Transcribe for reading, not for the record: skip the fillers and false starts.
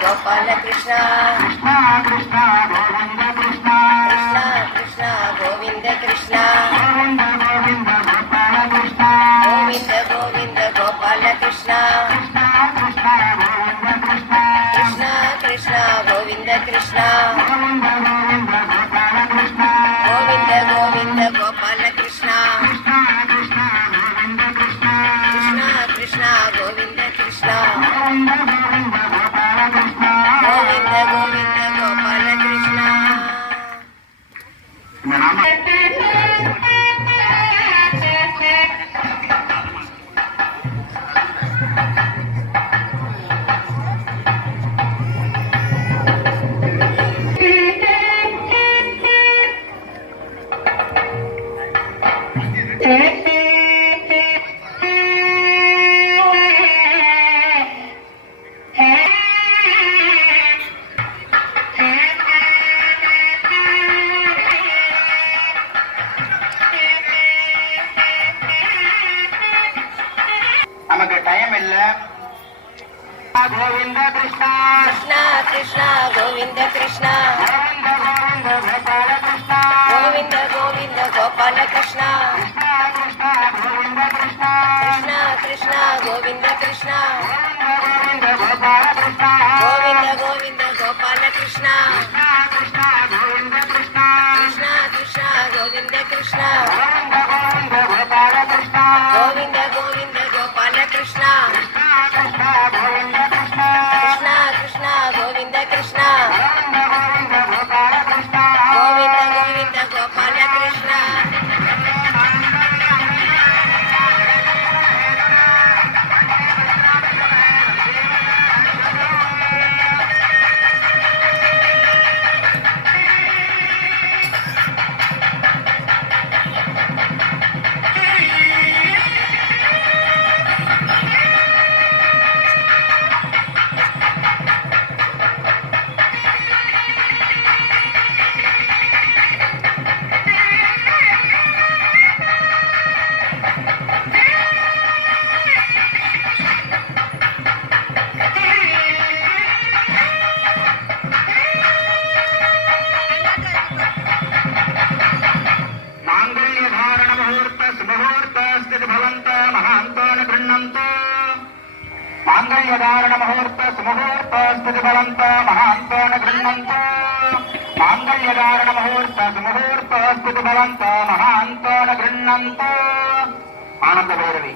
गोपाल कृष्ण कृष्ण कृष्ण गोविंद कृष्ण कृष्ण कृष्ण गोविंद कृष्ण गोविंद गोविंद गोपाल कृष्ण गोविंद गोविंद गोपाल कृष्ण कृष्ण कृष्ण गोविंद कृष्ण कृष्ण कृष्ण गोविंद गोविंद गोपाल कृष्ण गोविंद कृष्ण गोविंद कृष्ण गोविंद गोविंद गोपाल कृष्ण நமக்கு டைம் இல்ல. கோவிந்த கிருஷ்ணா कृष्ण कृष्ण गोविंद कृष्ण கோவிந்த கோவிந்த கோபால கிருஷ்ணா गोविंद गोविंद गोपाल कृष्ण கிருஷ்ணா கோவிந்த கிருஷ்ணா कृष्ण कृष्ण गोविंद कृष्ण கோவிந்த கோபால கிருஷ்ணா गोविंद गोविंद गोपाल कृष्ण கிருஷ்ணா கோவிந்த கிருஷ்ணா कृष्ण कृष्ण गोविंद कृष्ण கோவிந்த கோவிந்த கோபால கிருஷ்ணா गोविंद गोविंद गोपाल कृष्ण கிருஷ்ணா கோவிந்த கிருஷ்ணா कृष्ण कृष्ण गोविंद कृष्ण கோவிந்த கோவிந்த கோபால கிருஷ்ணா गोविंद गोविंद गोपाल कृष्ण मांगल्यधारण मुहूर्त सुमुहूर्त स्थितिफलंत महांतो न गृह्णन्तो मांगल्यधारण मुहूर्त सुमुहूर्त स्थितिफलंत महांतो न गृह्णन्तो आनंद भैरवी